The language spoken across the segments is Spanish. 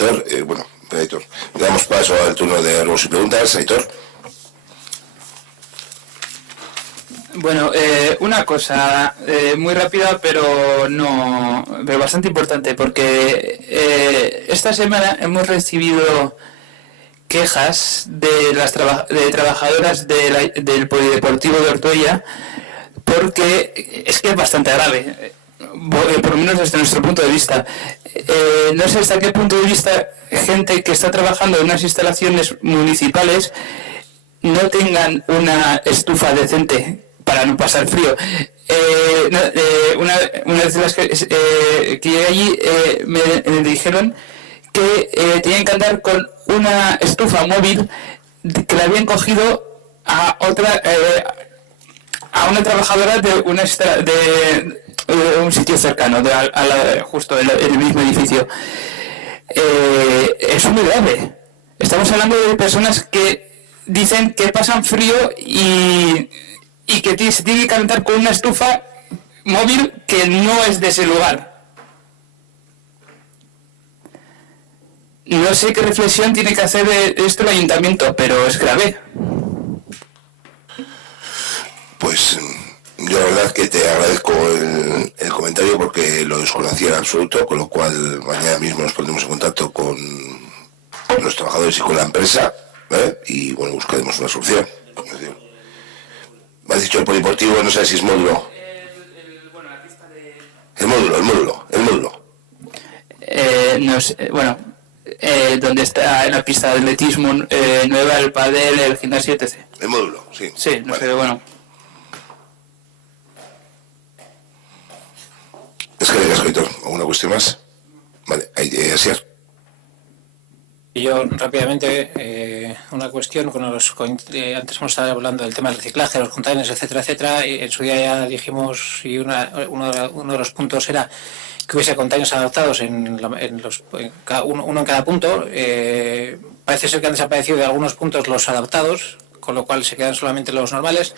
Aitor. Bueno, Aitor, le damos paso al turno de ruegos y preguntas. Aitor. Bueno, una cosa muy rápida, pero bastante importante, porque esta semana hemos recibido quejas de las trabajadoras del Polideportivo de Ortuella, porque es que es bastante grave, por lo menos desde nuestro punto de vista. No sé hasta qué punto de vista gente que está trabajando en unas instalaciones municipales no tengan una estufa decente para no pasar frío. Una de las que llegué allí me dijeron que tenían que andar con una estufa móvil que le habían cogido a una trabajadora de un sitio cercano, justo en el mismo edificio. Es muy grave. Estamos hablando de personas que dicen que pasan frío y que se tiene que calentar con una estufa móvil que no es de ese lugar. No sé qué reflexión tiene que hacer de esto el ayuntamiento, pero es grave. Pues yo la verdad que te agradezco el comentario porque lo desconocía en absoluto, con lo cual mañana mismo nos pondremos en contacto con los trabajadores y con la empresa, ¿vale? Y bueno, buscaremos una solución. Me has dicho el polideportivo, no sé si es módulo. Bueno, la pista de... El módulo. No sé, bueno, donde está la pista de atletismo nueva, el pádel, el gimnasio, etc. El módulo, sí. Sí, no sé, bueno. Es que digas, Aitor, ¿alguna cuestión más? Vale, Asier. Y yo rápidamente una cuestión con antes hemos estado hablando del tema del reciclaje, los containers, etcétera, etcétera, y en su día ya dijimos y uno de los puntos era que hubiese containers adaptados uno en cada punto. Parece ser que han desaparecido de algunos puntos los adaptados, con lo cual se quedan solamente los normales.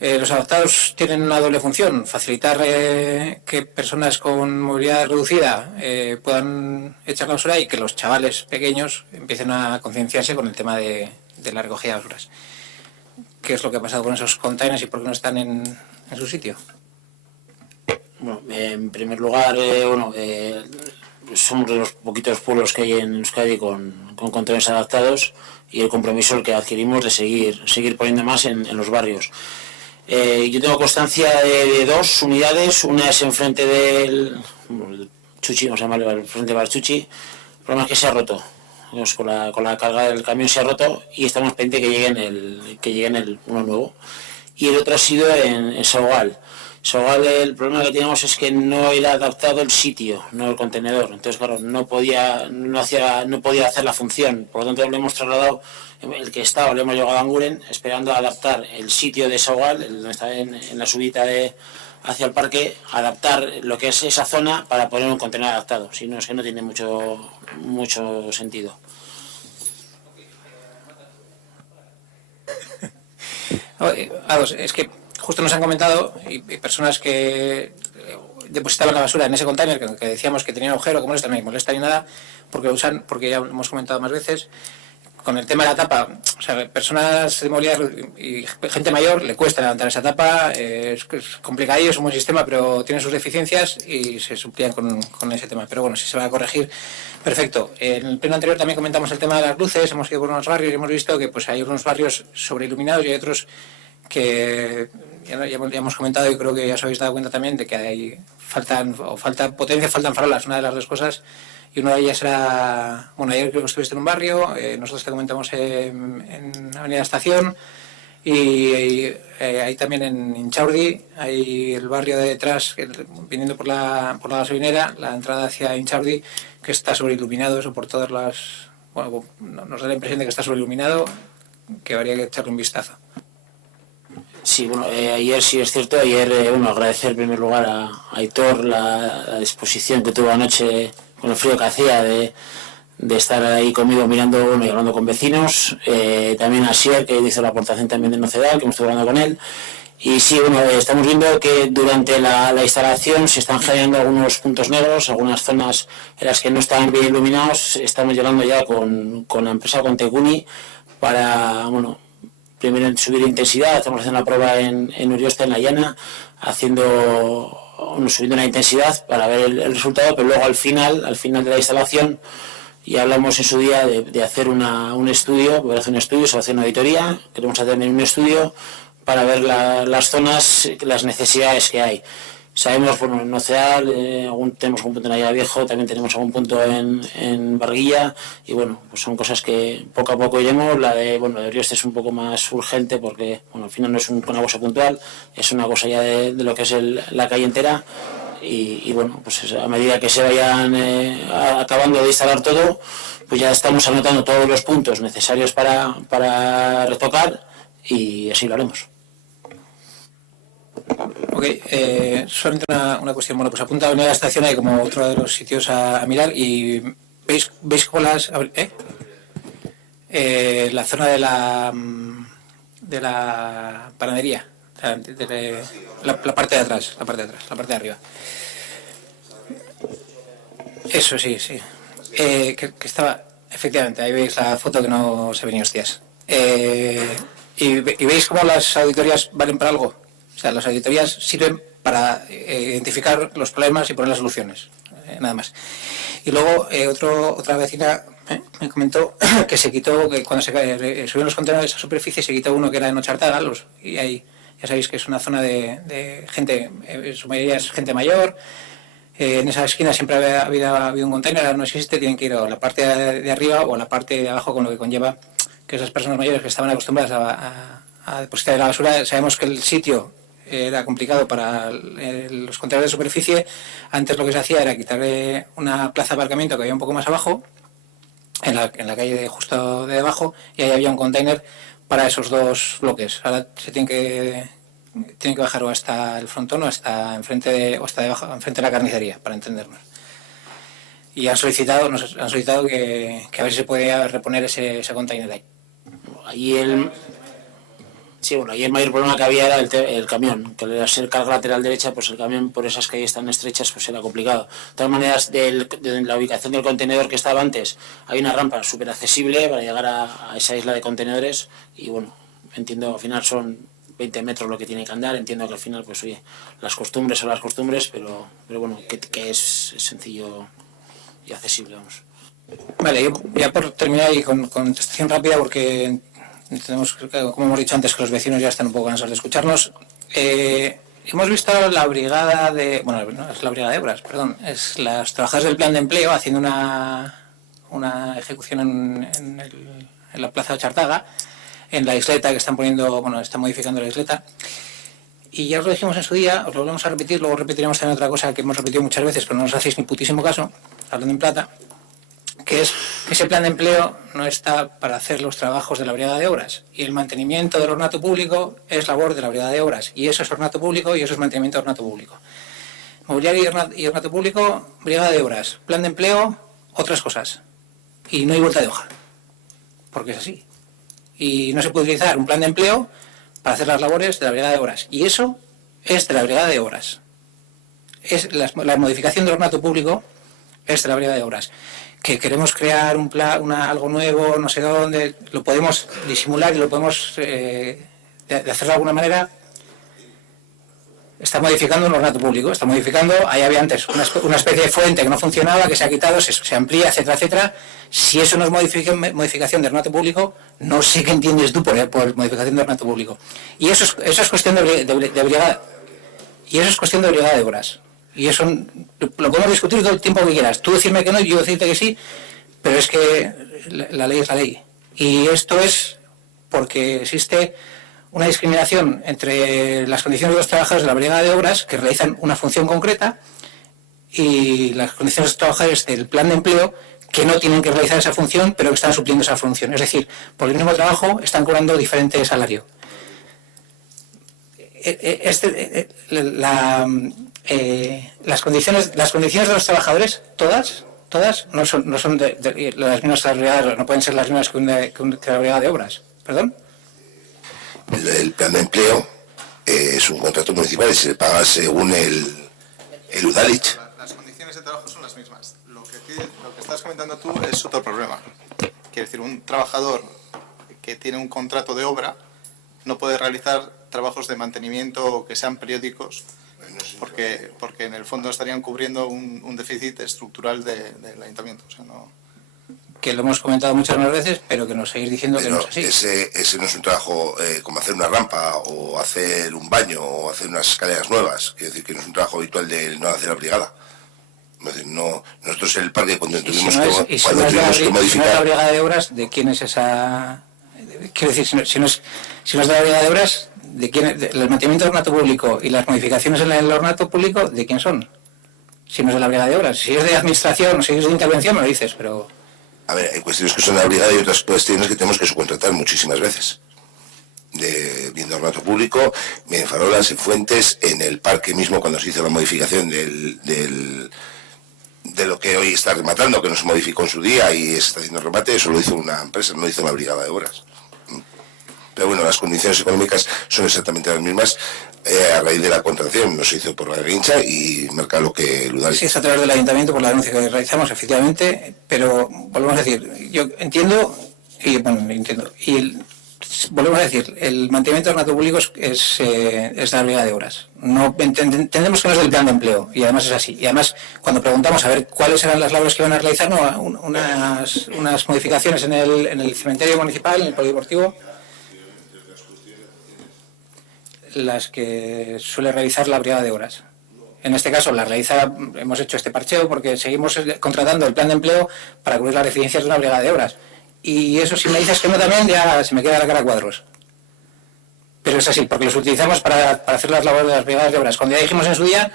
Los adaptados tienen una doble función: facilitar que personas con movilidad reducida puedan echar la basura y que los chavales pequeños empiecen a concienciarse con el tema de la recogida de basuras. ¿Qué es lo que ha pasado con esos containers y por qué no están en su sitio? Bueno, en primer lugar, somos de los poquitos pueblos que hay en Euskadi con containers adaptados, y el compromiso el que adquirimos de seguir poniendo más en los barrios. Yo tengo constancia de 2 unidades. Una es enfrente del Chuchi, vamos a llamarlo, enfrente del bar Chuchi. El problema es que se ha roto. Con la carga del camión se ha roto y estamos pendientes que lleguen uno nuevo. Y el otro ha sido en Saugal. Saugal, el problema que teníamos es que no era adaptado el sitio, no el contenedor. Entonces, claro, no podía hacer la función. Por lo tanto, le hemos trasladado el que estaba, le hemos llegado a Anguren, esperando a adaptar el sitio de Saugal, donde está en la subida hacia el parque, adaptar lo que es esa zona para poner un contenedor adaptado. Si no, es que no tiene mucho sentido. Es que justo nos han comentado y personas que depositaban la basura en ese container que decíamos que tenía un agujero, como esto no molesta ni nada, porque lo usan, porque ya lo hemos comentado más veces, con el tema de la tapa. O sea, personas de movilidad y gente mayor le cuesta levantar esa tapa, es complicadillo, es un buen sistema, pero tiene sus deficiencias y se suplían con ese tema. Pero bueno, si se va a corregir, perfecto. En el pleno anterior también comentamos el tema de las luces, hemos ido por unos barrios y hemos visto que pues hay unos barrios sobreiluminados y hay otros que ya hemos comentado, y creo que ya os habéis dado cuenta también de que falta potencia, faltan farolas, una de las dos cosas. Y una de ellas era, bueno, ayer creo que estuviste en un barrio, nosotros te comentamos en Avenida Estación, y ahí también en Inchaurdi, hay el barrio de detrás, viniendo por la gasolinera, la entrada hacia Inchaurdi, que está sobreiluminado, eso por todas las... Bueno, nos da la impresión de que está sobreiluminado, que habría que echarle un vistazo. Sí, bueno, ayer sí es cierto, agradecer en primer lugar a Aitor la disposición que tuvo anoche con el frío que hacía de estar ahí conmigo mirando y hablando con vecinos. También a Sier, que hizo la aportación también de Nocedal, que hemos estado hablando con él. Y sí, bueno, estamos viendo que durante la instalación se están generando algunos puntos negros, algunas zonas en las que no están bien iluminados. Estamos llevando ya con la empresa, con Teguni, para, bueno, primero subir intensidad. Estamos haciendo la prueba en Urioste, en la llana, subiendo la intensidad para ver el resultado, pero luego al final de la instalación, y hablamos en su día de hacer un estudio, se va a hacer una auditoría, queremos hacer también un estudio para ver las zonas, las necesidades que hay. Sabemos, bueno, en Nocedal tenemos algún punto en Ayala Viejo, también tenemos algún punto en Barguilla, y bueno, pues son cosas que poco a poco iremos. La de Urioste es un poco más urgente porque, bueno, al final no es una cosa puntual, es una cosa ya de lo que es la calle entera, y bueno, pues a medida que se vayan acabando de instalar todo, pues ya estamos anotando todos los puntos necesarios para retocar, y así lo haremos. Ok, solamente una cuestión. Bueno, pues apunta a la estación hay como otro de los sitios a mirar, y veis como la zona de la panadería, la parte de atrás, la parte de arriba. Eso sí. Que estaba, efectivamente, ahí veis la foto que no se ven ni hostias. Y veis cómo las auditorías valen para algo. O sea, las auditorías sirven para identificar los problemas y poner las soluciones, nada más. Y luego otra vecina me comentó que se quitó, que cuando se subieron los contenedores a superficie, se quitó uno que era en Ochartaga, y ahí ya sabéis que es una zona de gente, en su mayoría es gente mayor. En esa esquina siempre ha habido un contenedor, ahora no existe, tienen que ir a la parte de arriba o a la parte de abajo, con lo que conlleva que esas personas mayores que estaban acostumbradas a depositar la basura. Sabemos que el sitio era complicado para los contenedores de superficie. Antes lo que se hacía era quitarle una plaza de aparcamiento que había un poco más abajo, en la calle justo de debajo, y ahí había un container para esos dos bloques. Ahora se tienen que bajar o hasta el frontón o hasta enfrente de la carnicería, para entendernos. Y nos han solicitado que a ver si se puede reponer ese container ahí. Ahí el mayor problema que había era el camión, que al ser carga lateral derecha, pues el camión por esas calles tan estrechas pues era complicado. De todas maneras, de la ubicación del contenedor que estaba antes, hay una rampa súper accesible para llegar a esa isla de contenedores, y bueno, entiendo, al final son 20 metros lo que tiene que andar. Entiendo que al final, pues oye, las costumbres son las costumbres, pero bueno, que es sencillo y accesible, vamos. Vale, yo ya por terminar y con contestación rápida, porque tenemos, como hemos dicho antes, que los vecinos ya están un poco cansados de escucharnos. Hemos visto la brigada no es la brigada de obras, perdón, es las trabajadoras del plan de empleo haciendo una ejecución en la plaza de Ochartaga, en la isleta que están están modificando la isleta. Y ya os lo dijimos en su día, os lo volvemos a repetir, luego repetiremos también otra cosa que hemos repetido muchas veces, pero no nos hacéis ni putísimo caso, hablando en plata, que es que ese plan de empleo no está para hacer los trabajos de la brigada de obras, y el mantenimiento del ornato público es labor de la brigada de obras, y eso es ornato público y eso es mantenimiento de ornato público. Mobiliario y ornato público, brigada de obras. Plan de empleo, otras cosas. Y no hay vuelta de hoja, porque es así. Y no se puede utilizar un plan de empleo para hacer las labores de la brigada de obras, y eso es de la brigada de obras. La modificación del ornato público es de la brigada de obras. Que queremos crear algo nuevo, no sé dónde, lo podemos disimular y lo podemos, de hacerlo de alguna manera. Está modificando un ornato público, ahí había antes una especie de fuente que no funcionaba, que se ha quitado, se amplía, etcétera, etcétera. Si eso no es modificación de ornato público, no sé qué entiendes tú por modificación de ornato público. Y eso es cuestión de brigada, y eso es cuestión de brigada de obras. Y eso lo podemos discutir todo el tiempo que quieras. Tú decirme que no, yo decirte que sí, pero es que la ley es la ley. Y esto es porque existe una discriminación entre las condiciones de los trabajadores de la brigada de obras, que realizan una función concreta, y las condiciones de los trabajadores del plan de empleo, que no tienen que realizar esa función, pero que están supliendo esa función. Es decir, por el mismo trabajo están cobrando diferente salario. Las condiciones de los trabajadores, todas, todas no son las mismas que las brigadas, no pueden ser las mismas que la brigada de obras. ¿Perdón? El plan de empleo es un contrato municipal y se paga según el UDALIT. Las condiciones de trabajo son las mismas. Lo que estás comentando tú es otro problema. Quiere decir, un trabajador que tiene un contrato de obra no puede realizar trabajos de mantenimiento que sean periódicos, porque en el fondo estarían cubriendo un déficit estructural del ayuntamiento. O sea, no... Que lo hemos comentado muchas más veces, pero que nos seguís diciendo que no es así. Ese no es un trabajo como hacer una rampa o hacer un baño o hacer unas escaleras nuevas. Quiere decir que no es un trabajo habitual de no hacer la brigada. Es decir, no, nosotros en el parque cuando tuvimos que modificar... Si no es la brigada de obras, ¿de quién es esa...? Quiero decir, si no es de la brigada de obras, ¿de quién es? El mantenimiento del ornato público y las modificaciones en el ornato público, ¿de quién son? Si no es de la brigada de obras. Si es de administración o si es de intervención, me lo dices, pero... A ver, hay cuestiones que son de la brigada y otras cuestiones que tenemos que subcontratar muchísimas veces. Bien de ornato público, bien en farolas, en fuentes, en el parque mismo cuando se hizo la modificación de lo que hoy está rematando, que no se modificó en su día y se está haciendo remate, eso lo hizo una empresa, no lo hizo la brigada de obras. Pero bueno, las condiciones económicas son exactamente las mismas. A raíz de la contratación, no se hizo por la Guincha y marca lo que Ludal. Sí, es a través del ayuntamiento por la denuncia que realizamos, efectivamente, pero volvemos a decir, yo entiendo, y volvemos a decir, el mantenimiento del ornato público es la brigada de obras. No entendemos que no es del plan de empleo, y además es así. Y además, cuando preguntamos a ver cuáles eran las labores que iban a realizar, no, unas modificaciones en el cementerio municipal, en el polideportivo, las que suele realizar la brigada de obras. En este caso hemos hecho este parcheo porque seguimos contratando el plan de empleo para cubrir las deficiencias de una brigada de obras. Y eso, si me dices que no también, ya se me queda la cara a cuadros. Pero es así, porque los utilizamos para hacer las labores de las brigadas de obras. Cuando ya dijimos en su día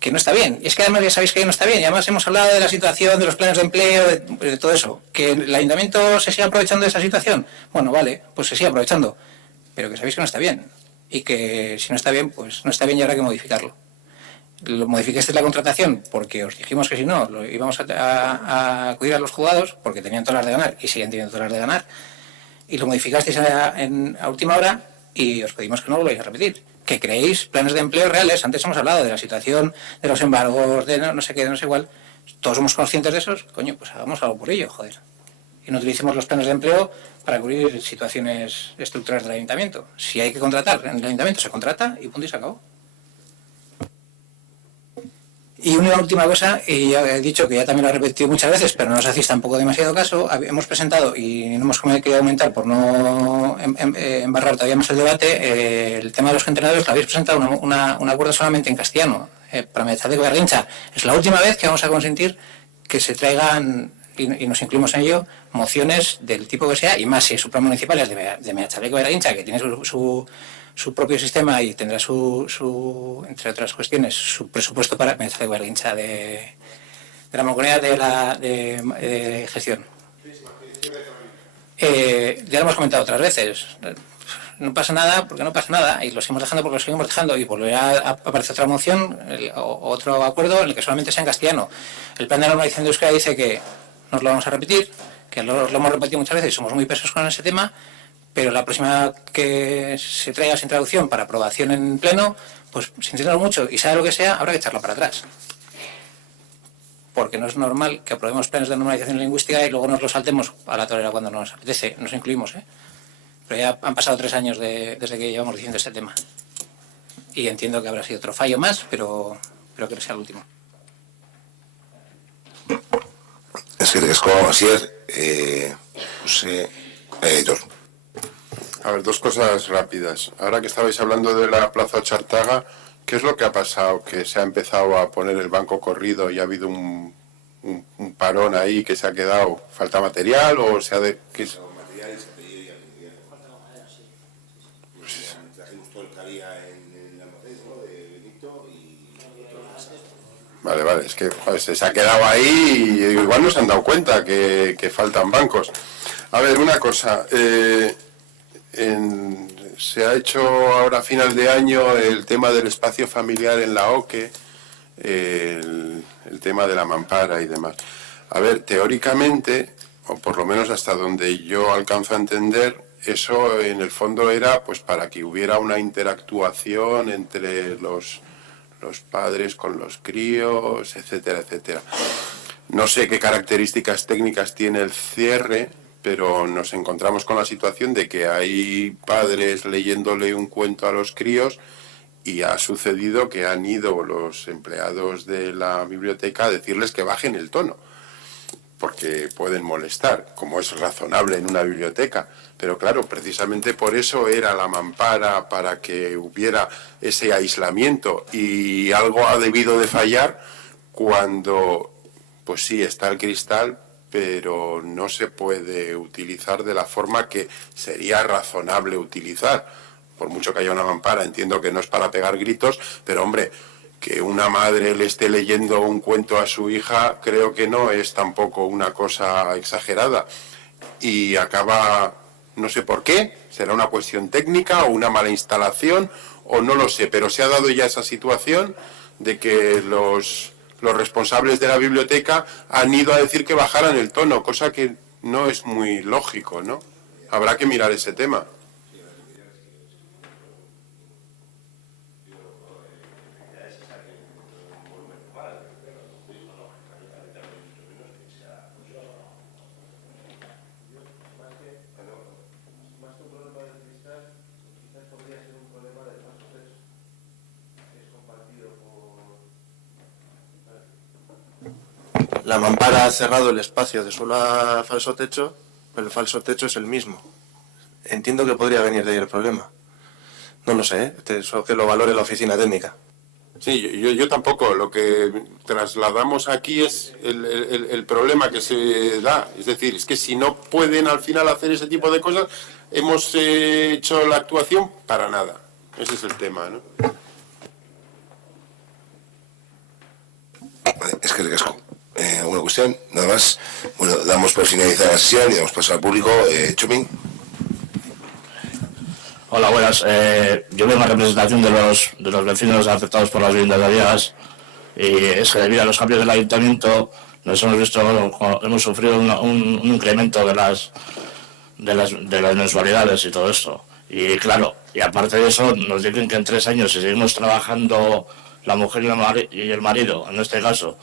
que no está bien. Y es que además ya sabéis que no está bien. Y además hemos hablado de la situación, de los planes de empleo, de todo eso. ¿Que el ayuntamiento se siga aprovechando de esa situación? Bueno, vale, pues se sigue aprovechando. Pero que sabéis que no está bien. Y que si no está bien, pues no está bien y habrá que modificarlo. Lo modificasteis la contratación porque os dijimos que si no, lo íbamos a acudir a los juzgados porque tenían todas las de ganar y siguen teniendo todas las de ganar. Y lo modificasteis a última hora y os pedimos que no lo volváis a repetir. Que creéis planes de empleo reales. Antes hemos hablado de la situación de los embargos, de no sé qué, de no sé cuál. Todos somos conscientes de esos. Coño, pues hagamos algo por ello, joder. Y no utilicemos los planes de empleo para cubrir situaciones estructurales del ayuntamiento. Si hay que contratar en el ayuntamiento, se contrata y punto y se acabó. Y una última cosa, y ya he dicho que ya también lo he repetido muchas veces, pero no os hacéis tampoco demasiado caso, hemos presentado, y no hemos querido aumentar por no embarrar todavía más el debate, el tema de los entrenadores, lo habéis presentado un acuerdo solamente en castellano, para Meatzaldeko y Garrintxa. Es la última vez que vamos a consentir que se traigan, y nos incluimos en ello, mociones del tipo que sea, y más si es supramunicipal es de Meatzaldeko y Garrintxa, que tiene su propio sistema y tendrá entre otras cuestiones, su presupuesto para Meatzaldeko y Garrintxa de la Mancomunidad de gestión. Ya lo hemos comentado otras veces. No pasa nada porque no pasa nada y lo seguimos dejando porque lo seguimos dejando y volverá a aparecer otra moción, otro acuerdo en el que solamente sea en castellano. El plan de normalización de euskera dice que nos lo vamos a repetir, que lo hemos repetido muchas veces y somos muy pesos con ese tema, pero la próxima que se traiga sin traducción para aprobación en pleno, pues sin entenderlo mucho y sea lo que sea, habrá que echarlo para atrás. Porque no es normal que aprobemos planes de normalización lingüística y luego nos los saltemos a la torera cuando nos apetece, nos incluimos, Pero ya han pasado 3 años desde que llevamos diciendo este tema. Y entiendo que habrá sido otro fallo más, pero que no sea el último. Es que es como Asier, dos. A ver, 2 cosas rápidas. Ahora que estabais hablando de la Plaza Chartaga, ¿qué es lo que ha pasado? ¿Que se ha empezado a poner el banco corrido y ha habido un parón ahí que se ha quedado? ¿Falta material o se ha de...? Vale, es que se ha quedado ahí y igual no se han dado cuenta que faltan bancos. A ver, una cosa, se ha hecho ahora a final de año el tema del espacio familiar en la OQE, el tema de la mampara y demás. A ver, teóricamente, o por lo menos hasta donde yo alcanzo a entender, eso en el fondo era pues para que hubiera una interactuación entre los padres con los críos, etcétera, etcétera. No sé qué características técnicas tiene el cierre, pero nos encontramos con la situación de que hay padres leyéndole un cuento a los críos y ha sucedido que han ido los empleados de la biblioteca a decirles que bajen el tono, porque pueden molestar, como es razonable en una biblioteca. Pero claro, precisamente por eso era la mampara, para que hubiera ese aislamiento, y algo ha debido de fallar cuando, pues sí, está el cristal, pero no se puede utilizar de la forma que sería razonable utilizar. Por mucho que haya una mampara, entiendo que no es para pegar gritos, pero hombre, que una madre le esté leyendo un cuento a su hija, creo que no es tampoco una cosa exagerada. Y acaba, no sé por qué, será una cuestión técnica o una mala instalación, o no lo sé, pero se ha dado ya esa situación de que los responsables de la biblioteca han ido a decir que bajaran el tono, cosa que no es muy lógico, ¿no? Habrá que mirar ese tema. La mampara ha cerrado el espacio de suelo a falso techo, pero el falso techo es el mismo. Entiendo que podría venir de ahí el problema. No lo sé, eso que lo valore la oficina técnica. Sí, yo tampoco. Lo que trasladamos aquí es el problema que se da. Es decir, es que si no pueden al final hacer ese tipo de cosas, hemos hecho la actuación para nada. Ese es el tema, ¿no? Vale, es que ricasco. ¿Alguna cuestión? Nada más. Bueno, damos por finalizada la sesión y damos paso al público. Chumín. Hola, buenas. Yo vengo en representación de los vecinos afectados por las viviendas gallegas, y es que debido a los cambios del ayuntamiento hemos sufrido un incremento de las mensualidades y todo esto. Y claro, y aparte de eso nos dicen que en 3 años, si seguimos trabajando la mujer y el marido, en este caso,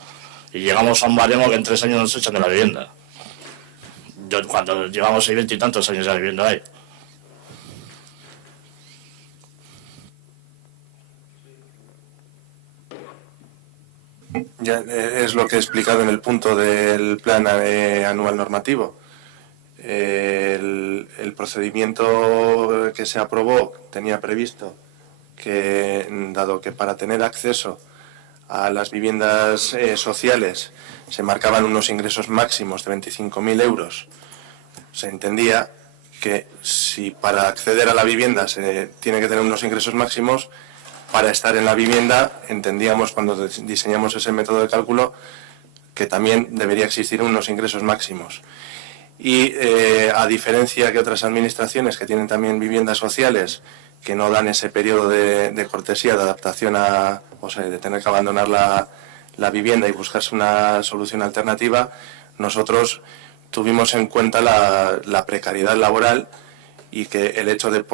y llegamos a un baremo, que en 3 años nos echan de la vivienda. Cuando llevamos 20 y tantos años ya viviendo ahí. Ya es lo que he explicado en el punto del plan anual normativo. El procedimiento que se aprobó tenía previsto que, dado que para tener acceso a las viviendas sociales se marcaban unos ingresos máximos de 25.000 euros, se entendía que si para acceder a la vivienda se tiene que tener unos ingresos máximos, para estar en la vivienda entendíamos, cuando diseñamos ese método de cálculo, que también debería existir unos ingresos máximos. Y a diferencia que otras administraciones que tienen también viviendas sociales que no dan ese periodo de cortesía, de adaptación o sea, de tener que abandonar la vivienda y buscarse una solución alternativa, nosotros tuvimos en cuenta la precariedad laboral, y que el hecho de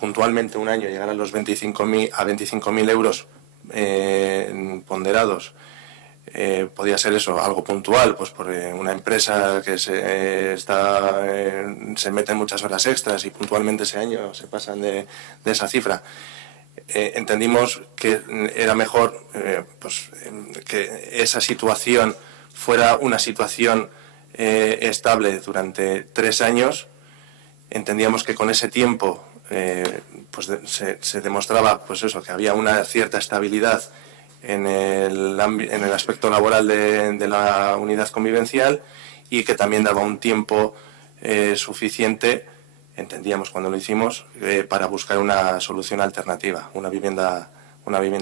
puntualmente un año llegar a los 25.000 euros ponderados, podía ser eso, algo puntual, pues por una empresa que se mete muchas horas extras y puntualmente ese año se pasan de esa cifra. Entendimos que era mejor que esa situación fuera una situación estable durante 3 años. Entendíamos que con ese tiempo se demostraba pues eso, que había una cierta estabilidad en el aspecto laboral de la unidad convivencial, y que también daba un tiempo suficiente, entendíamos cuando lo hicimos, para buscar una solución alternativa, una vivienda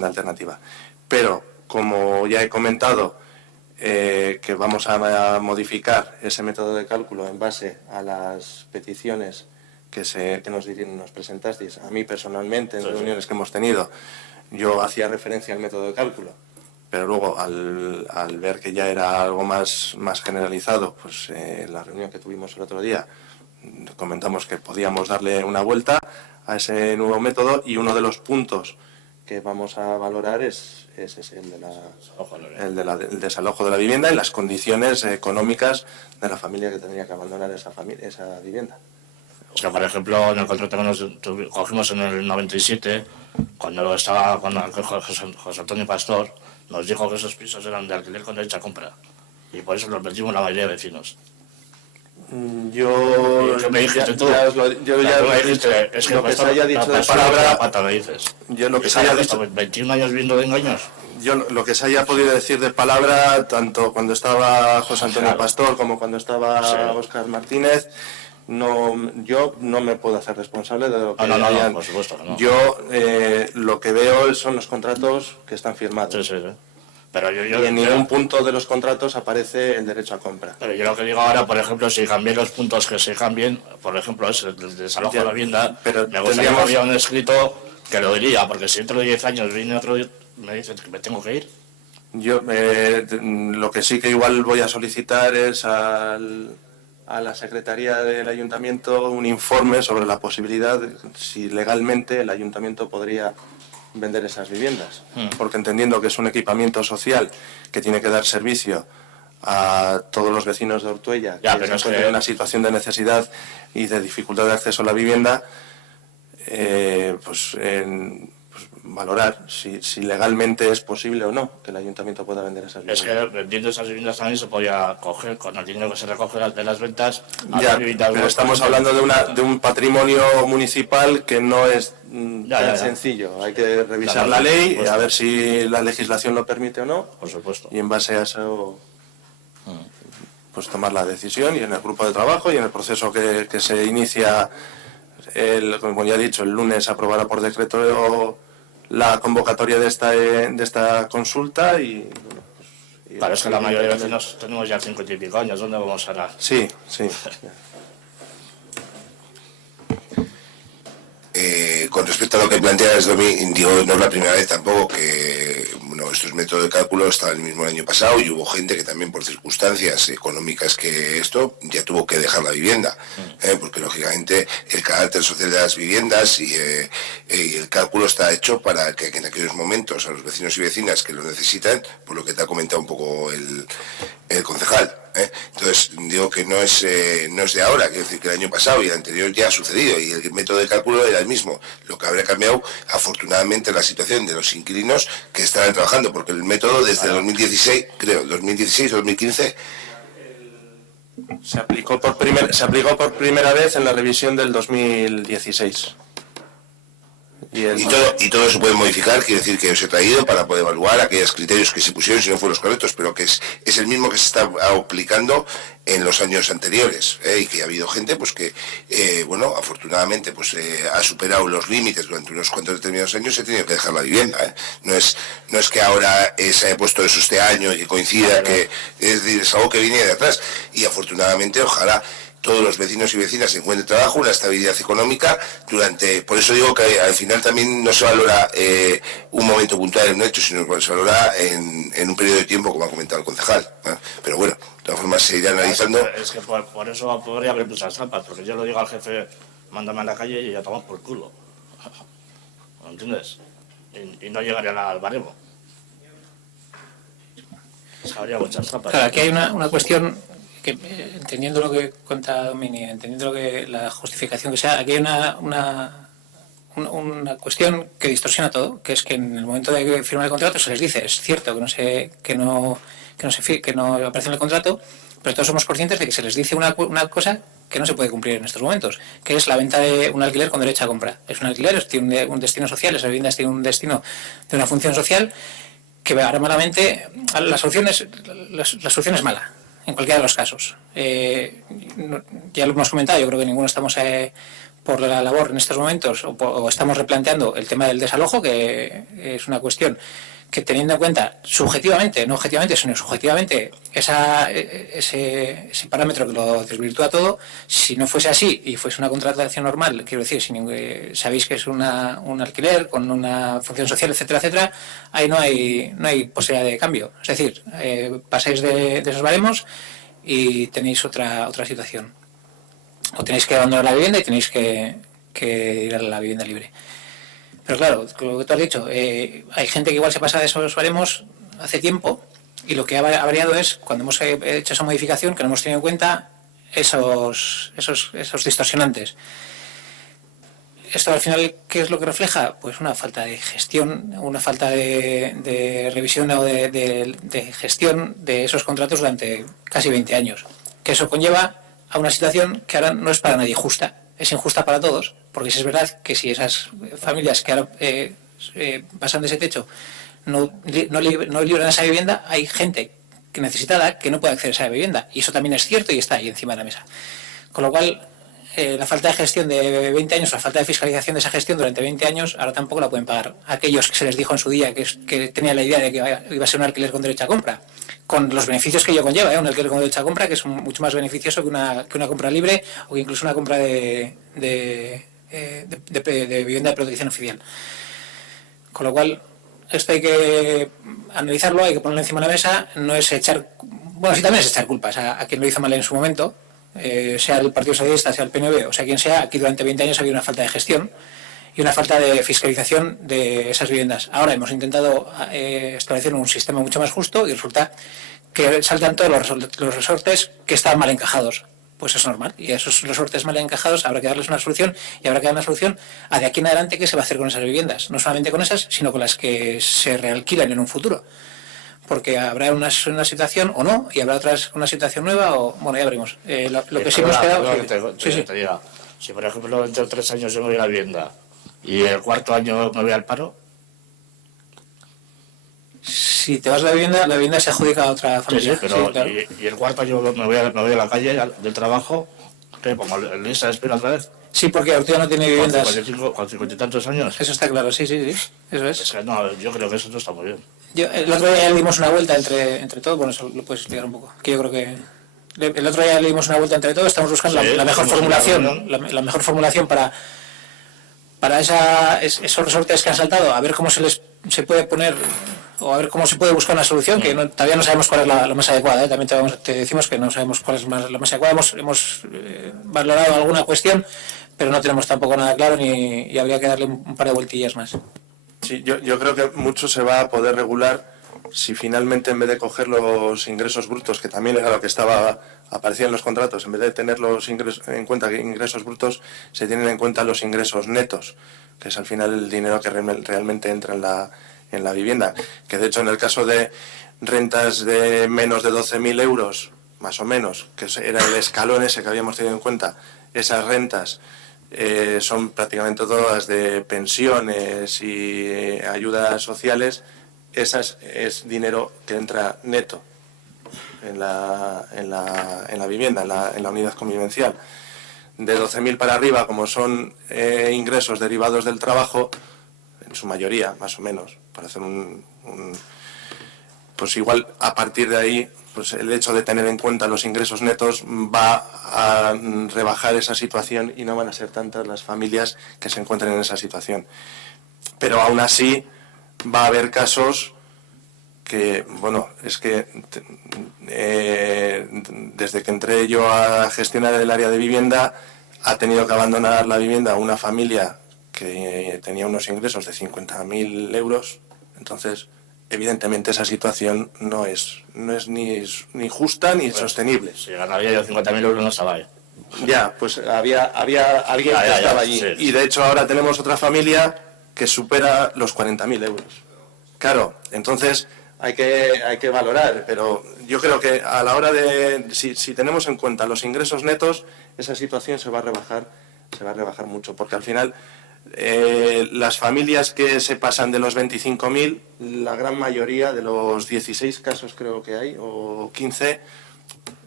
alternativa. Pero, como ya he comentado, que vamos a modificar ese método de cálculo en base a las peticiones que nos presentasteis. A mí personalmente, en reuniones que hemos tenido, yo hacía referencia al método de cálculo, pero luego al ver que ya era algo más generalizado, pues en la reunión que tuvimos el otro día comentamos que podíamos darle una vuelta a ese nuevo método, y uno de los puntos que vamos a valorar es ese, el del desalojo de la vivienda y las condiciones económicas de la familia que tendría que abandonar esa vivienda. O sea, por ejemplo, en el contrato que nos cogimos en el 97, cuando estaba con José Antonio Pastor, nos dijo que esos pisos eran de alquiler con derecho a compra, y por eso los metimos la mayoría de vecinos. ¿Qué me dijiste tú? Es que lo que se haya dicho de palabra, pata, me dices. Yo lo que se haya dicho, 21 años viendo de engaños. Yo lo que se haya podido decir de palabra, tanto cuando estaba José Antonio Pastor como cuando estaba Óscar Martínez, yo no me puedo hacer responsable de lo que hayan. Por supuesto que no. Yo lo que veo son los contratos que están firmados. Sí. Pero y en ningún punto de los contratos aparece el derecho a compra. Pero yo lo que digo ahora, por ejemplo, si cambian los puntos que se cambien, por ejemplo, es el desalojo de la vivienda, pero me gustaría que había un escrito que lo diría, porque si dentro de 10 años viene otro me dice que me tengo que ir. Yo lo que sí que igual voy a solicitar es a la Secretaría del Ayuntamiento un informe sobre la posibilidad de si legalmente el Ayuntamiento podría vender esas viviendas, porque entendiendo que es un equipamiento social que tiene que dar servicio a todos los vecinos de Ortuella que se encuentran en una situación de necesidad y de dificultad de acceso a la vivienda, pues valorar si legalmente es posible o no que el ayuntamiento pueda vender esas viviendas. Es que vendiendo esas viviendas también se podía coger con el dinero que se recoge de las ventas. Pero estamos hablando de un patrimonio municipal que no es tan sencillo. Hay que revisar la ley, a ver si la legislación lo permite o no. Por supuesto. Y en base a eso pues tomar la decisión, y en el grupo de trabajo y en el proceso que se inicia, como ya he dicho, el lunes aprobará por decreto la convocatoria de esta consulta y... Claro, es que la mayoría de vecinos tenemos ya 50 y pico años, ¿dónde vamos a ir? Sí. Con respecto a lo que planteas, Domi, digo, no es la primera vez tampoco que estos métodos de cálculo estaban el mismo el año pasado, y hubo gente que también por circunstancias económicas que esto ya tuvo que dejar la vivienda, porque lógicamente el carácter social de las viviendas y el cálculo está hecho para que en aquellos momentos a los vecinos y vecinas que lo necesitan, por lo que te ha comentado un poco el concejal. Entonces digo que no es de ahora, quiero decir que el año pasado y el anterior ya ha sucedido y el método de cálculo era el mismo. Lo que habría cambiado afortunadamente la situación de los inquilinos que estaban trabajando, porque el método desde 2016, creo, 2016-2015 se aplicó por primera vez en la revisión del 2016. Y todo se puede modificar, quiere decir que os he traído para poder evaluar aquellos criterios que se pusieron si no fueron los correctos, pero que es el mismo que se está aplicando en los años anteriores, y que ha habido gente pues que afortunadamente pues ha superado los límites durante unos cuantos determinados años y se ha tenido que dejar la vivienda. No es que ahora se haya puesto eso este año y que coincida, que es decir, es algo que viene de atrás, y afortunadamente ojalá todos los vecinos y vecinas encuentren trabajo, una estabilidad económica por eso digo que al final también no se valora un momento puntual en un hecho, sino que se valora en un periodo de tiempo, como ha comentado el concejal. Pero bueno, de todas formas se irá analizando. Es que por eso podría haber muchas trampas, porque yo lo digo al jefe, mándame a la calle y ya tomamos por culo. ¿Me entiendes? Y no llegaría nada al baremo. Es que habría muchas trampas. Claro, aquí hay una cuestión que, entendiendo lo que cuenta Domini, entendiendo la justificación que sea, aquí hay una cuestión que distorsiona todo, que es que en el momento de firmar el contrato se les dice, es cierto que no aparece en el contrato, pero todos somos conscientes de que se les dice una cosa que no se puede cumplir en estos momentos, que es la venta de un alquiler con derecho a compra. Es un alquiler, tiene un destino social, esa vivienda tiene un destino de una función social, que ahora malamente la solución es mala en cualquiera de los casos. Ya lo hemos comentado, yo creo que ninguno estamos por la labor en estos momentos, o estamos replanteando el tema del desalojo, que es una cuestión que, teniendo en cuenta subjetivamente, no objetivamente, sino subjetivamente, ese parámetro que lo desvirtúa todo, si no fuese así y fuese una contratación normal, quiero decir, sabéis que es un alquiler con una función social, etcétera, etcétera, ahí no hay posibilidad de cambio. Es decir, pasáis de esos baremos y tenéis otra situación. O tenéis que abandonar la vivienda y tenéis que ir a la vivienda libre. Pero claro, lo que tú has dicho, hay gente que igual se pasa de esos baremos hace tiempo, y lo que ha variado es, cuando hemos hecho esa modificación, que no hemos tenido en cuenta esos distorsionantes. Esto al final, ¿qué es lo que refleja? Pues una falta de gestión, una falta de revisión o de gestión de esos contratos durante casi 20 años. Que eso conlleva a una situación que ahora no es para nadie justa, es injusta para todos, porque si es verdad que si esas familias que ahora pasan de ese techo no libran esa vivienda, hay gente que necesitada que no puede acceder a esa vivienda, y eso también es cierto y está ahí encima de la mesa. Con lo cual, la falta de gestión de 20 años, la falta de fiscalización de esa gestión durante 20 años, ahora tampoco la pueden pagar aquellos que se les dijo en su día que tenían la idea de que iba a ser un alquiler con derecho a compra, con los beneficios que ello conlleva, un alquiler con derecho a compra, que es mucho más beneficioso que una compra libre, o incluso una compra de vivienda de protección oficial. Con lo cual, esto hay que analizarlo, hay que ponerlo encima de la mesa. No es echar, bueno, sí, también es echar culpas a quien lo hizo mal en su momento, sea el Partido Socialista, sea el PNV, o sea quien sea. Aquí durante 20 años ha habido una falta de gestión y una falta de fiscalización de esas viviendas. Ahora hemos intentado establecer un sistema mucho más justo, y resulta que saltan todos los resortes que están mal encajados. Pues es normal, y a esos resortes mal encajados habrá que darles una solución, y habrá que dar una solución a de aquí en adelante qué se va a hacer con esas viviendas. No solamente con esas, sino con las que se realquilan en un futuro. Porque habrá una situación o no, y habrá otras una situación nueva, o bueno, ya veremos. Lo que sí hemos quedado... Te diga, si por ejemplo dentro de 3 años yo me voy a la vivienda y el 4.º año me voy al paro. Si te vas a la vivienda se adjudica a otra familia. Sí, pero sí, claro. y el 4.º año me voy a la calle del trabajo, ¿qué pongo el ISA espera otra vez? Sí, porque Ortega no tiene viviendas. Con 50 y tantos años. Eso está claro, sí, eso es. Es que no, yo creo que eso no está muy bien. El otro día le dimos una vuelta entre todos, bueno, eso lo puedes explicar un poco. Que yo creo que el otro día le dimos una vuelta entre todos, estamos buscando la mejor formulación, la mejor formulación para esos resortes que han saltado, a ver cómo se puede poner, o a ver cómo se puede buscar una solución, que todavía no sabemos cuál es la más adecuada, ¿eh? También te decimos que no sabemos cuál es la más adecuada. Hemos valorado alguna cuestión, pero no tenemos tampoco nada claro, y habría que darle un par de vueltillas más. Sí, yo creo que mucho se va a poder regular si finalmente, en vez de coger los ingresos brutos, que también era lo que aparecía en los contratos, en vez de tener en cuenta ingresos brutos, se tienen en cuenta los ingresos netos, que es al final el dinero que realmente entra en la vivienda. Que de hecho, en el caso de rentas de menos de 12.000 euros, más o menos, que era el escalón ese que habíamos tenido en cuenta, esas rentas son prácticamente todas de pensiones y ayudas sociales. Esas es dinero que entra neto en la vivienda, en la unidad convivencial. De 12.000 para arriba, como son ingresos derivados del trabajo, en su mayoría, más o menos, para hacer pues igual a partir de ahí, pues el hecho de tener en cuenta los ingresos netos va a rebajar esa situación, y no van a ser tantas las familias que se encuentren en esa situación. Pero aún así va a haber casos que, bueno, es que desde que entré yo a gestionar el área de vivienda, ha tenido que abandonar la vivienda una familia que tenía unos ingresos de 50.000 euros. Entonces, evidentemente esa situación no es ni justa ni sostenible. Si ganaría yo 50.000 euros no estaba ahí. Ya, pues había alguien que estaba allí. Sí. Y de hecho ahora tenemos otra familia que supera los 40.000 euros. Claro, entonces hay que valorar, pero yo creo que a la hora de, si tenemos en cuenta los ingresos netos, esa situación se va a rebajar mucho, porque al final las familias que se pasan de los 25.000, la gran mayoría de los 16 casos creo que hay, o 15,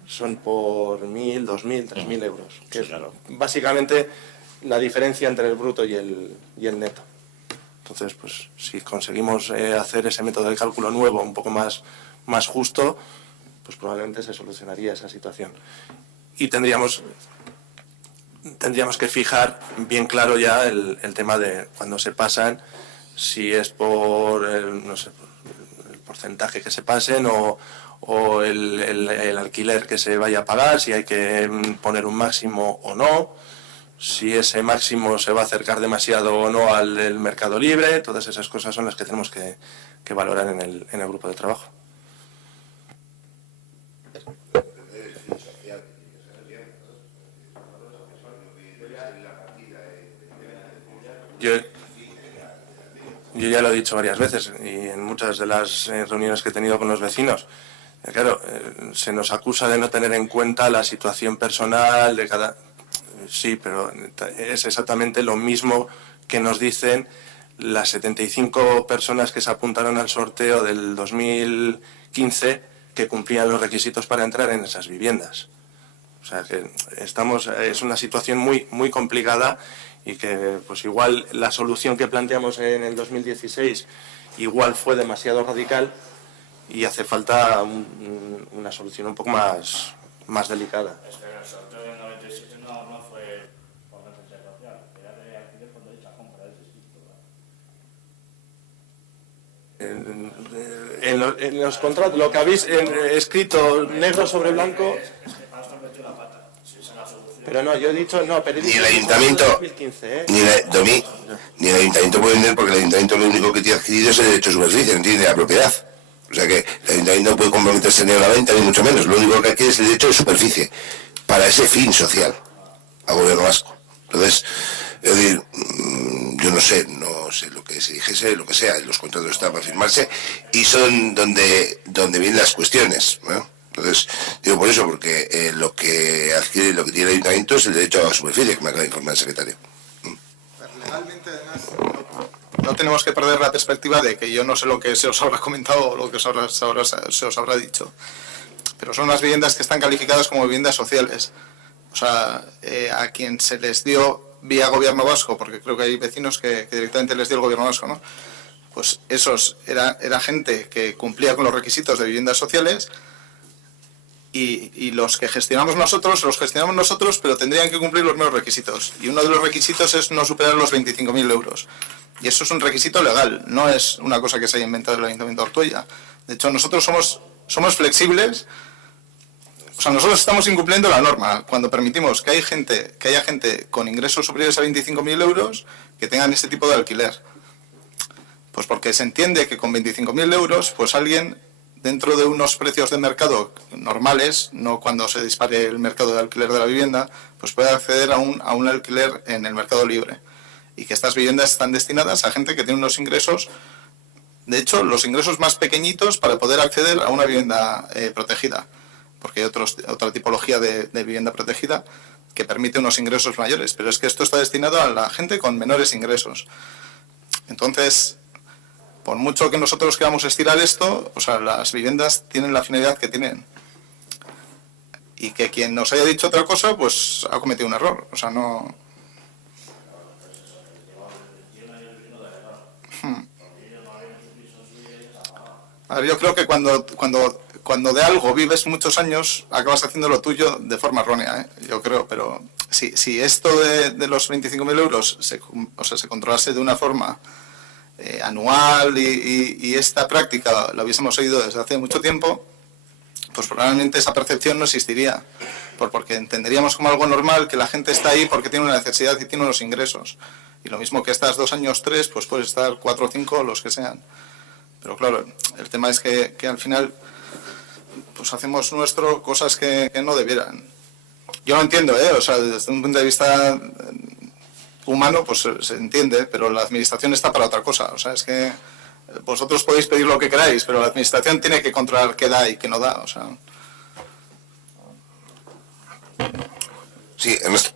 son por 1.000, 2.000, 3.000 euros. Que sí, claro. Básicamente la diferencia entre el bruto y el neto. Entonces, pues si conseguimos hacer ese método de cálculo nuevo un poco más justo, pues probablemente se solucionaría esa situación. Y tendríamos que fijar bien claro ya el tema de cuando se pasan, si es por el porcentaje que se pasen o el alquiler que se vaya a pagar, si hay que poner un máximo o no, si ese máximo se va a acercar demasiado o no al del mercado libre. Todas esas cosas son las que tenemos que valorar en el grupo de trabajo. Yo ya lo he dicho varias veces y en muchas de las reuniones que he tenido con los vecinos. Claro, se nos acusa de no tener en cuenta la situación personal de cada... Sí, pero es exactamente lo mismo que nos dicen las 75 personas que se apuntaron al sorteo del 2015 que cumplían los requisitos para entrar en esas viviendas. O sea que es una situación muy complicada y que pues igual la solución que planteamos en el 2016 igual fue demasiado radical y hace falta una solución un poco más delicada. Es que el sorteo del 97 no fue por necesidad social, era de alquiler cuando hecha compra del distrito. En los contratos, lo que habéis escrito negro sobre blanco... Pero no, yo he dicho, no, pero he dicho ni el ayuntamiento, 2015, ni el ayuntamiento puede vender, porque el ayuntamiento lo único que tiene adquirido es el derecho de superficie, no tiene la propiedad. O sea que el ayuntamiento no puede comprometerse ni a la venta, ni mucho menos. Lo único que adquiere es el derecho de superficie, para ese fin social, al gobierno vasco. Entonces, es decir, yo no sé lo que se dijese, lo que sea, los contratos están para firmarse, y son donde vienen las cuestiones, ¿no? Entonces, digo por eso, porque lo que adquiere, lo que tiene el ayuntamiento es el derecho a la superficie, que me acaba de informar el secretario. Legalmente, además, no tenemos que perder la perspectiva de que yo no sé lo que se os habrá comentado o lo que se os habrá dicho, pero son las viviendas que están calificadas como viviendas sociales. O sea, a quien se les dio vía gobierno vasco, porque creo que hay vecinos que directamente les dio el gobierno vasco, ¿no? Pues esos era gente que cumplía con los requisitos de viviendas sociales. Y los que gestionamos nosotros, pero tendrían que cumplir los mismos requisitos. Y uno de los requisitos es no superar los 25.000 euros. Y eso es un requisito legal, no es una cosa que se haya inventado el Ayuntamiento de Ortuella. De hecho, nosotros somos flexibles. O sea, nosotros estamos incumpliendo la norma cuando permitimos que haya gente con ingresos superiores a 25.000 euros que tengan este tipo de alquiler. Pues porque se entiende que con 25.000 euros, pues alguien... dentro de unos precios de mercado normales, no cuando se dispare el mercado de alquiler de la vivienda, pues puede acceder a un alquiler en el mercado libre. Y que estas viviendas están destinadas a gente que tiene unos ingresos, de hecho, los ingresos más pequeñitos para poder acceder a una vivienda protegida. Porque hay otra tipología de vivienda protegida que permite unos ingresos mayores. Pero es que esto está destinado a la gente con menores ingresos. Entonces... por mucho que nosotros queramos estirar esto, o sea, las viviendas tienen la finalidad que tienen. Y que quien nos haya dicho otra cosa, pues ha cometido un error. O sea, no... A ver, yo creo que cuando de algo vives muchos años, acabas haciendo lo tuyo de forma errónea, ¿eh? Yo creo, pero si esto de los 25.000 euros se controlase de una forma... anual y esta práctica la hubiésemos oído desde hace mucho tiempo, pues probablemente esa percepción no existiría, porque entenderíamos como algo normal que la gente está ahí porque tiene una necesidad y tiene unos ingresos, y lo mismo que estás 2 años, 3, pues puedes estar 4 o 5, los que sean. Pero claro, el tema es que al final pues hacemos cosas que no debieran. Yo lo entiendo, o sea, desde un punto de vista humano, pues se entiende, pero la administración está para otra cosa. O sea, es que vosotros podéis pedir lo que queráis, pero la administración tiene que controlar qué da y qué no da. O sea. Sí, Ernesto.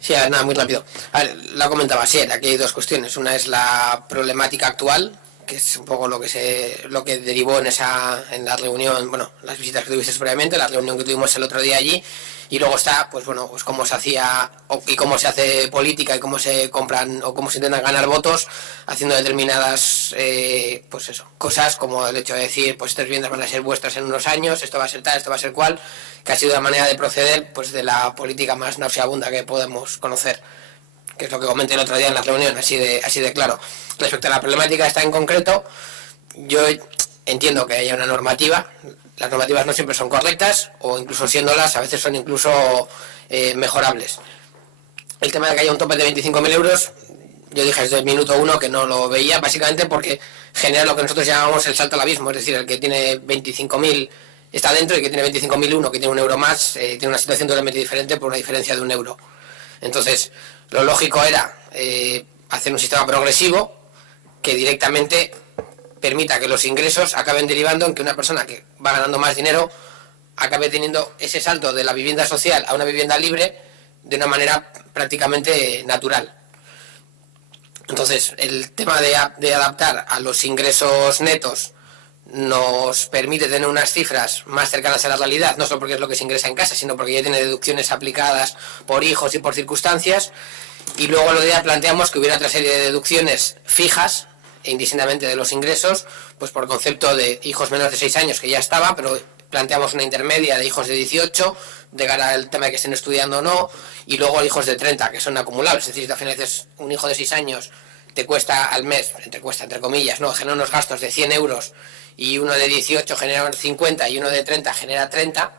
Sí, nada, muy rápido. A ver, la comentaba, sí, aquí hay 2 cuestiones. Una es la problemática actual, que es un poco lo que derivó en la reunión, bueno, las visitas que tuviste previamente, la reunión que tuvimos el otro día allí, y luego está, pues bueno, pues cómo se hacía y cómo se hace política y cómo se compran o cómo se intentan ganar votos haciendo determinadas, pues eso, cosas como el hecho de decir, pues estas viviendas van a ser vuestras en unos años, esto va a ser tal, esto va a ser cual, que ha sido la manera de proceder, pues de la política más nauseabunda que podemos conocer, que es lo que comenté el otro día en la reunión, así de claro. Respecto a la problemática esta en concreto, yo entiendo que haya una normativa. Las normativas no siempre son correctas, o incluso siéndolas, a veces son incluso mejorables. El tema de que haya un tope de 25.000 euros, yo dije desde el minuto 1 que no lo veía, básicamente porque genera lo que nosotros llamamos el salto al abismo, es decir, el que tiene 25.000 está dentro y el que tiene 25.000 uno, que tiene un euro más, tiene una situación totalmente diferente por una diferencia de un euro. Entonces, lo lógico era hacer un sistema progresivo que directamente permita que los ingresos acaben derivando en que una persona que va ganando más dinero acabe teniendo ese salto de la vivienda social a una vivienda libre de una manera prácticamente natural. Entonces, el tema de adaptar a los ingresos netos nos permite tener unas cifras más cercanas a la realidad, no solo porque es lo que se ingresa en casa, sino porque ya tiene deducciones aplicadas por hijos y por circunstancias. Y luego lo día planteamos que hubiera otra serie de deducciones fijas, indistintamente de los ingresos, pues por concepto de hijos menores de 6 años, que ya estaba, pero planteamos una intermedia de hijos de 18, de cara al tema de que estén estudiando o no, y luego hijos de 30, que son acumulables. Es decir, si al final dices un hijo de 6 años te cuesta al mes, entre comillas, no, genera unos gastos de 100 euros, y uno de 18 genera 50 y uno de 30 genera 30,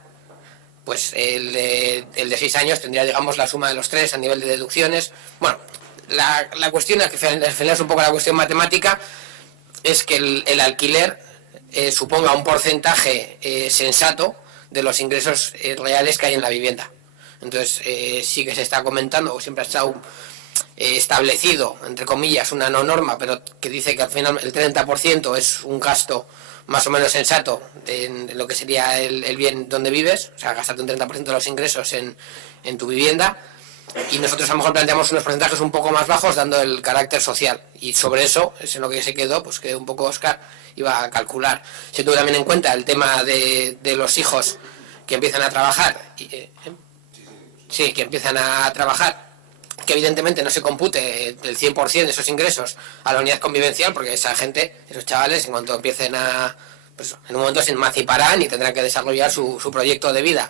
pues el de 6 años tendría, digamos, la suma de los tres a nivel de deducciones. Bueno, la cuestión, al final es un poco la cuestión matemática, es que el alquiler suponga un porcentaje sensato de los ingresos reales que hay en la vivienda. Entonces, sí que se está comentando, o siempre ha estado establecido, entre comillas, una no norma, pero que dice que al final el 30% es un gasto más o menos sensato en lo que sería el bien donde vives, o sea, gastarte un 30% de los ingresos en tu vivienda, y nosotros a lo mejor planteamos unos porcentajes un poco más bajos dando el carácter social, y sobre eso es en lo que se quedó, pues que un poco Óscar iba a calcular. Se tuvo también en cuenta el tema de los hijos que empiezan a trabajar, que empiezan a trabajar, que evidentemente no se compute el 100% de esos ingresos a la unidad convivencial, porque esa gente, esos chavales, en cuanto empiecen pues en un momento se emanciparán y tendrán que desarrollar su proyecto de vida.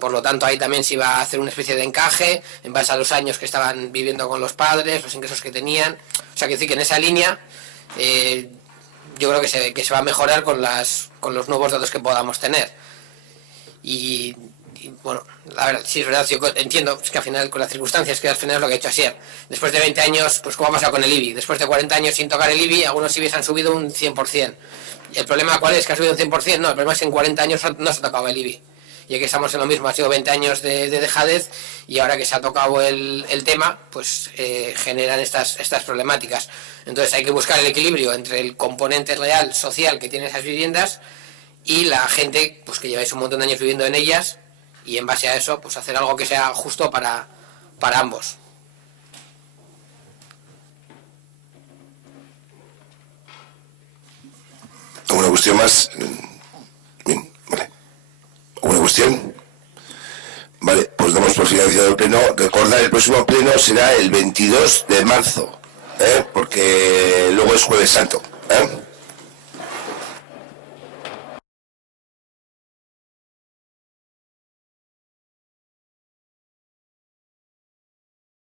Por lo tanto, ahí también se iba a hacer una especie de encaje en base a los años que estaban viviendo con los padres, los ingresos que tenían. O sea, que decir que en esa línea yo creo que se va a mejorar con los nuevos datos que podamos tener. Y bueno, la verdad, sí, es verdad, yo entiendo que al final, con las circunstancias, que al final es lo que ha hecho Asier. Después de 20 años, pues ¿cómo ha pasado con el IBI? Después de 40 años sin tocar el IBI, algunos IBIs han subido un 100%. ¿Y el problema cuál es? ¿Que ha subido un 100%? No, el problema es que en 40 años no se ha tocado el IBI. Y aquí estamos en lo mismo, ha sido 20 años de dejadez, y ahora que se ha tocado el tema, pues generan estas problemáticas. Entonces hay que buscar el equilibrio entre el componente real, social, que tienen esas viviendas, y la gente pues que lleváis un montón de años viviendo en ellas, y en base a eso pues hacer algo que sea justo para ambos. ¿Alguna cuestión más? Bien, vale. ¿Alguna cuestión? Vale, pues damos por finalizado el pleno. Recordar, el próximo pleno será el 22 de marzo, porque luego es Jueves Santo,